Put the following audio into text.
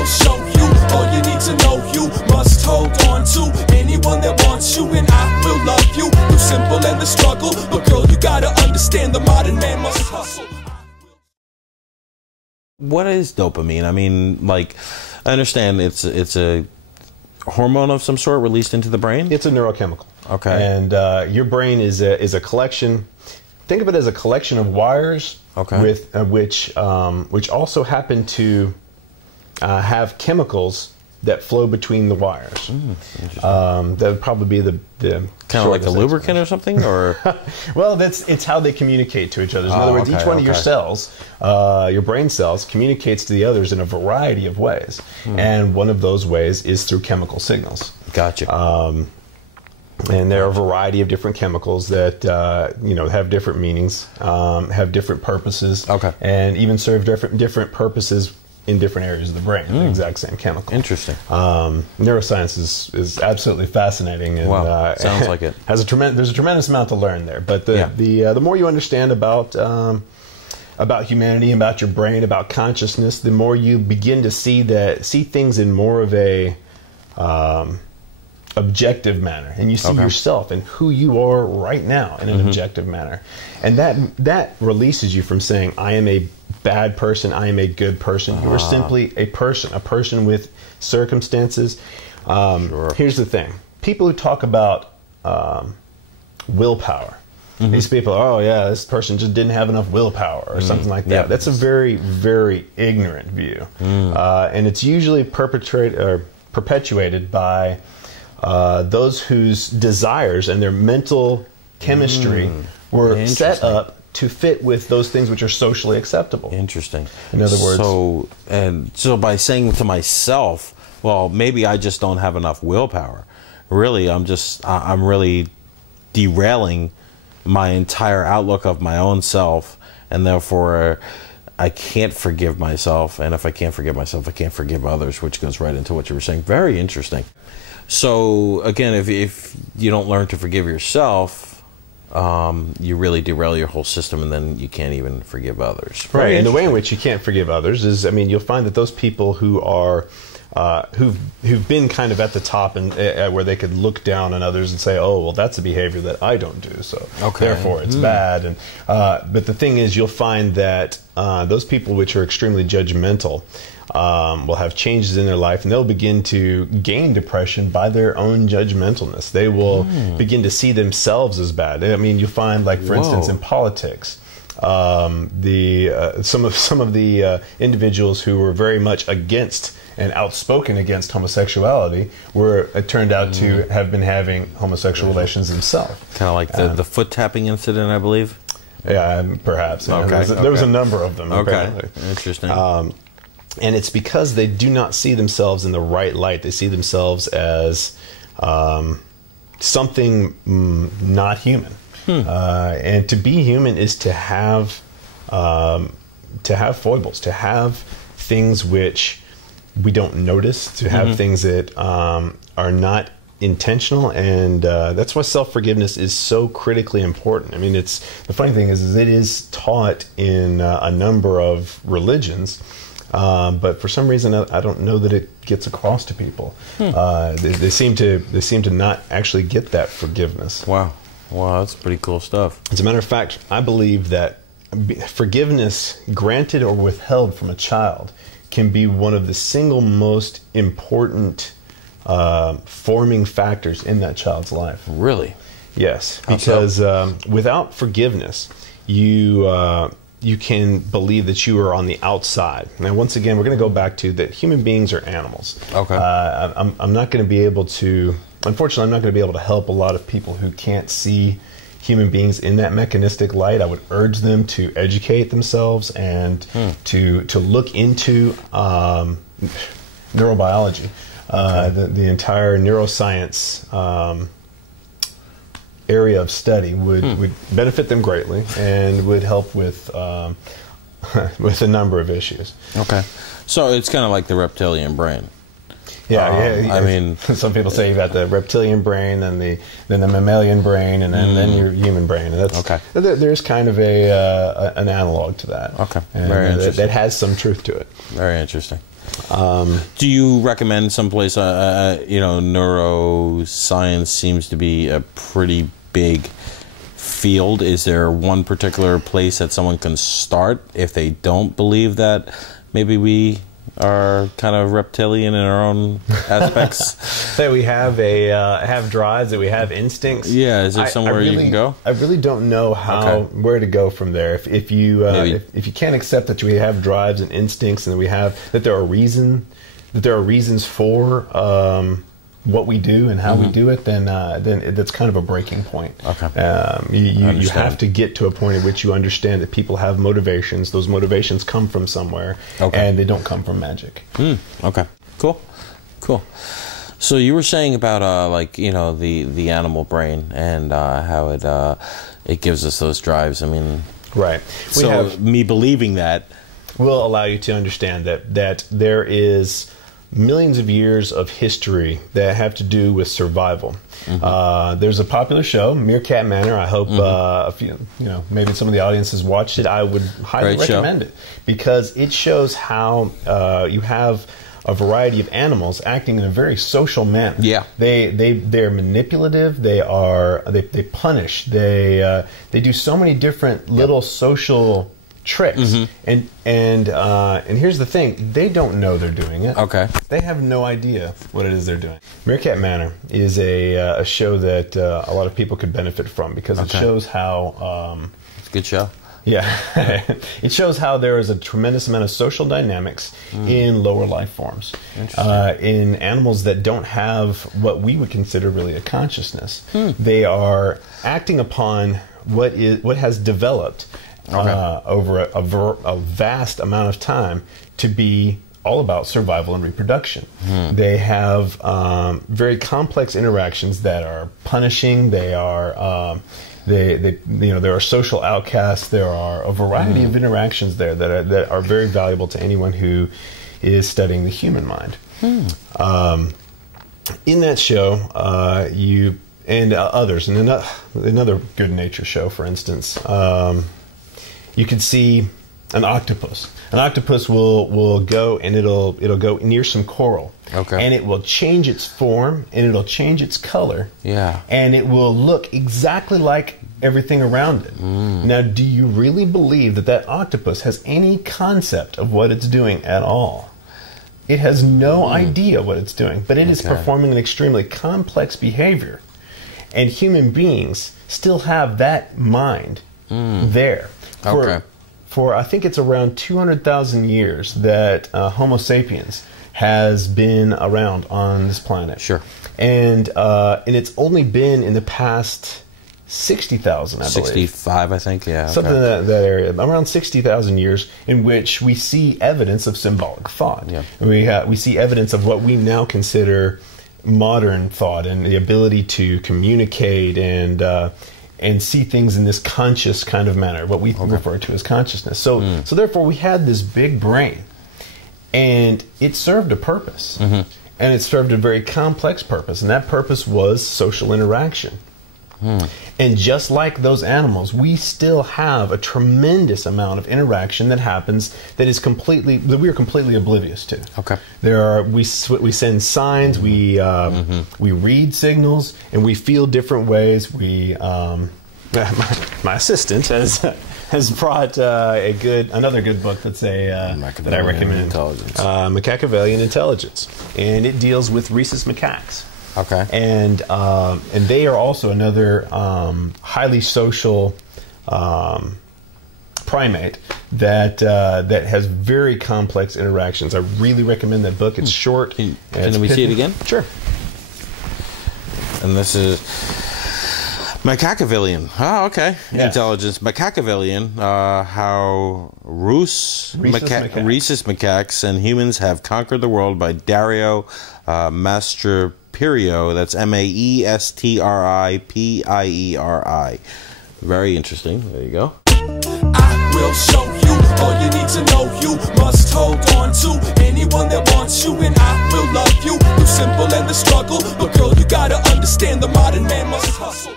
will show you all you need to know. You must hold on to anyone that wants you, and I will love you through simple and the struggle. But girl, you gotta understand the modern man must hustle. What is dopamine? I mean, like, I understand it's a hormone of some sort released into the brain? It's a neurochemical. Okay. And your brain is a collection. Think of it as a collection of wires, okay, with which also happen to have chemicals that flow between the wires. That would probably be the kind of like a lubricant or something, or well, it's how they communicate to each other. In other words, each one of your cells, your brain cells, communicates to the others in a variety of ways, and one of those ways is through chemical signals. Gotcha. And there are a variety of different chemicals that have different meanings, have different purposes, and even serve different purposes in different areas of the brain. The exact same chemical. Interesting. Neuroscience is absolutely fascinating, and wow, sounds like it. There's a tremendous amount to learn there. But the more you understand about humanity, about your brain, about consciousness, the more you begin to see things in more of a objective manner, and you see yourself and who you are right now in an objective manner, and that releases you from saying, I am a bad person, I am a good person. You are simply a person with circumstances. Here's the thing: people who talk about willpower, these people, oh yeah, this person just didn't have enough willpower or something like that. That's a very, very ignorant view, and it's usually perpetuated by those whose desires and their mental chemistry were set up to fit with those things which are socially acceptable. Interesting. In other words, so by saying to myself, well, maybe I just don't have enough willpower. Really, I'm really derailing my entire outlook of my own self, and therefore I can't forgive myself. And if I can't forgive myself, I can't forgive others, which goes right into what you were saying. Very interesting. So again, if you don't learn to forgive yourself, you really derail your whole system, and then you can't even forgive others. Right, and the way in which you can't forgive others is, I mean, you'll find that those people who are who've been kind of at the top and where they could look down on others and say, oh, well, that's a behavior that I don't do, so therefore it's bad. And but the thing is, you'll find that those people which are extremely judgmental will have changes in their life, and they'll begin to gain depression by their own judgmentalness. They will begin to see themselves as bad. I mean, you find, like, for instance, in politics, some of the individuals who were very much against and outspoken against homosexuality it turned out to have been having homosexual relations themselves. Kind of like the foot tapping incident, I believe. Yeah, perhaps. There was a number of them. Apparently. Interesting. And it's because they do not see themselves in the right light. They see themselves as something not human. And to be human is to have foibles, to have things which we don't notice, to have things that are not intentional, and that's why self-forgiveness is so critically important. I mean, the funny thing is it is taught in a number of religions. But for some reason, I don't know that it gets across to people. They seem to not actually get that forgiveness. Wow, that's pretty cool stuff. As a matter of fact, I believe that forgiveness granted or withheld from a child can be one of the single most important forming factors in that child's life. Really? Yes, because without forgiveness, you can believe that you are on the outside. Now, once again, we're going to go back to that human beings are animals. I'm not going to be able to, unfortunately, I'm not going to be able to help a lot of people who can't see human beings in that mechanistic light. I would urge them to educate themselves and to look into neurobiology, the entire neuroscience area of study would benefit them greatly and would help with with a number of issues. So it's kind of like the reptilian brain. I mean, some people say you've got the reptilian brain, and then the mammalian brain, and then your human brain. And that's there's kind of an analog to that. Very interesting. That has some truth to it. Very interesting. Do you recommend someplace? You know, Neuro Science seems to be a pretty big field. Is there one particular place that someone can start if they don't believe that maybe we are kind of reptilian in our own aspects? That we have have drives, that we have instincts. Yeah, is there somewhere you can go? I really don't know where to go from there. If you can't accept that we have drives and instincts, and that there are reasons for what we do and how we do it, then that's kind of a breaking point. Okay. You have to get to a point at which you understand that people have motivations. Those motivations come from somewhere, and they don't come from magic. Okay. Cool. So you were saying about like, you know, the animal brain and how it gives us those drives. I mean, right. Me believing that will allow you to understand that there is millions of years of history that have to do with survival. There's a popular show, Meerkat Manor. I hope maybe some of the audience has watched it. I would highly recommend it, because it shows how you have a variety of animals acting in a very social manner. Yeah, they're manipulative. They punish. They do so many different little social tricks. And here's the thing: they don't know they're doing it. Okay, they have no idea what it is they're doing. Meerkat Manor is a show that a lot of people could benefit from, because it shows how it's a good show. Yeah, it shows how there is a tremendous amount of social dynamics in lower life forms, in animals that don't have what we would consider really a consciousness. They are acting upon what has developed over a vast amount of time to be all about survival and reproduction. They have very complex interactions that are punishing. They are there are social outcasts. There are a variety of interactions there that are very valuable to anyone who is studying the human mind. In that show, you and others, and another good nature show, for instance, you can see an octopus. An octopus will go, and it'll go near some coral. And it will change its form, and it'll change its color. Yeah. And it will look exactly like everything around it. Now, do you really believe that octopus has any concept of what it's doing at all? It has no idea what it's doing, but it is performing an extremely complex behavior. And human beings still have that mind there. For I think it's around 200,000 years that Homo sapiens has been around on this planet. Sure. And it's only been in the past 60,000, I believe. 65, I think, yeah. Something in that area. Around 60,000 years in which we see evidence of symbolic thought. Yeah. We see evidence of what we now consider modern thought, and the ability to communicate and see things in this conscious kind of manner, what we refer to as consciousness. So therefore, we had this big brain, and it served a purpose. And it served a very complex purpose, and that purpose was social interaction. And just like those animals, we still have a tremendous amount of interaction that happens that we are completely oblivious to. We send signs, we read signals, and we feel different ways. My assistant has brought another good book that I recommend. Machiavellian Intelligence, and it deals with rhesus macaques. And they are also another highly social primate that has very complex interactions. I really recommend that book. It's short. Can we see it again? Sure. And this is Machiavellian. Oh, okay. Yeah. Intelligence. Machiavellian. How rhesus macaques and humans have conquered the world, by Dario Mastropiero. That's Maestri-Pieri. Very interesting. There you go. I will show you all you need to know. You must hold on to anyone that wants you, and I will love you through simple and the struggle. But girl, you gotta understand the modern man must hustle.